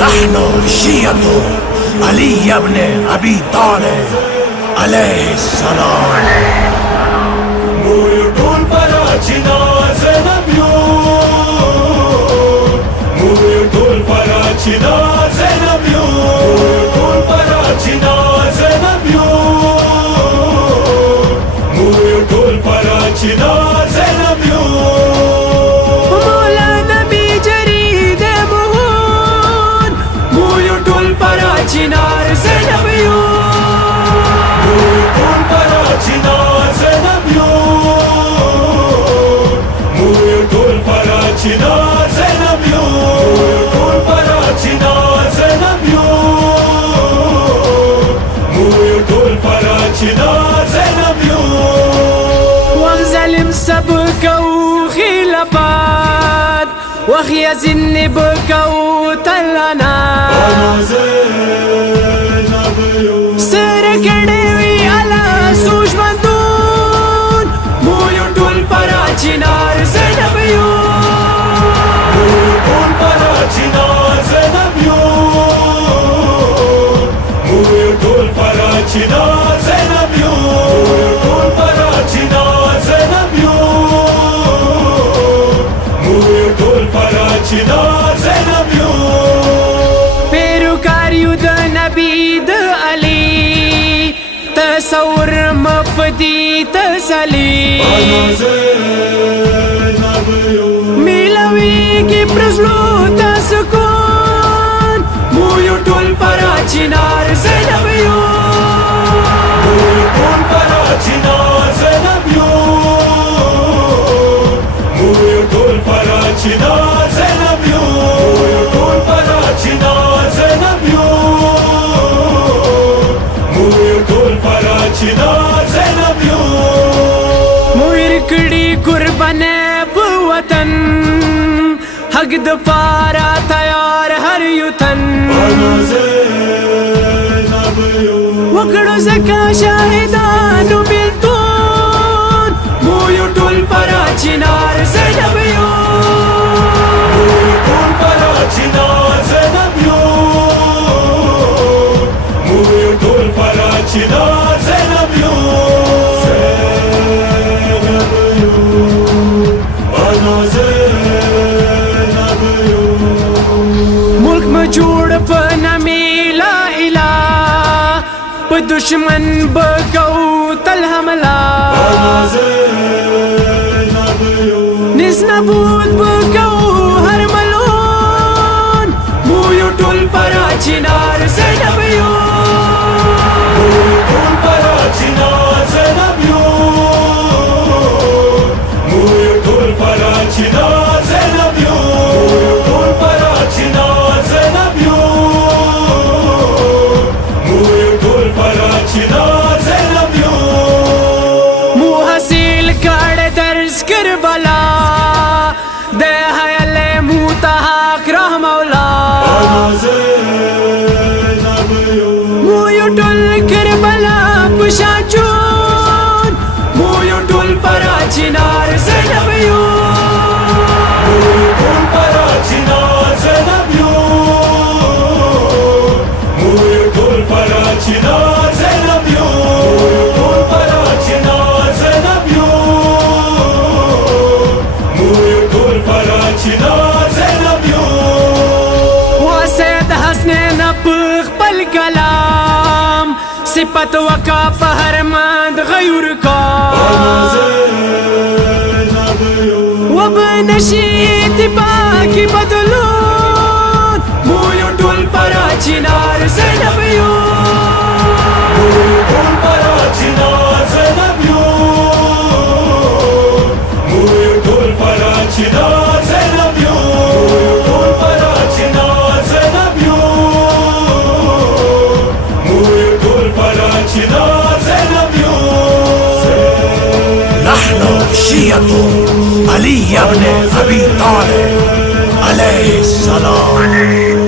नहनु शियतु अली इब्न अबी तालिब अलैहिस्सलाम। Muyutul parachina zenabiyun, muyutul parachina zenabiyun, muyutul parachina zenabiyun, muyutul parachina zenabiyun. Mola Nabi Jarid Muhun, muyutul parachina zenabiyun, Muyutul parachina zenabiyun, muyutul parachina zenabiyun, muyutul parachina zenabiyun, muyutul parachina zenabiyun. وظلم سبكة وخلافات وخيا زنب كوتلنا سركڑوی علا سوش بندون مویوٹول پراچینار زنبیون Muyutul parachina zenabiyun, muyutul parachina zenabiyun, muyutul parachina zenabiyun, muyutul parachina zenabiyun. پیروکاریو د نبی د علی تصور مفدی تسلی میلوی کی پرزلو تسکون مویوٹول پراچینار زنبیون Muyutul parachina zenabiyun, muyutul parachina zenabiyun, muyutul parachina zenabiyun, muyutul parachina zenabiyun. مویرکڑی قربان بوطن حق دفارا تیار هر یوتن وکڑو زکا شاہدانو بیلتون مویوٹول پراچینار زنبیون Muyutul parachina zenabiyun, muyutul parachina zenabiyun, ana zenabiyun. ملک مجوڑ پا نمی لا الہ پا دشمن بکو تل حملہ نس نبود بکو ہر ملون مویوٹول پراچینار زنبیون Muyutul parachina zenabiyun, muyutul parachina zenabiyun, muyutul parachina zenabiyun, muyutul parachina zenabiyun. محصیل کڑ درس کربلا دے حیل موتحاق رح مولا مویوٹول کربلا پشاچون مویوٹول پراچینار زنبیون Muyutul parachina zenabiyun, muyutul parachina zenabiyun, muyutul parachina zenabiyun, muyutul parachina zenabiyun. واسد حسنین پخ پل کلام صفت وکا پہر مند غیور کا وبنشید باکی بدلون مویوٹول پراچینار زنبیون Muyutul parachina zenabiyun, muyutul parachina zenabiyun, muyutul parachina zenabiyun, muyutul parachina zenabiyun. नहनु शियतु अली इब्न अबी तालिब अलैहिस्सलाम।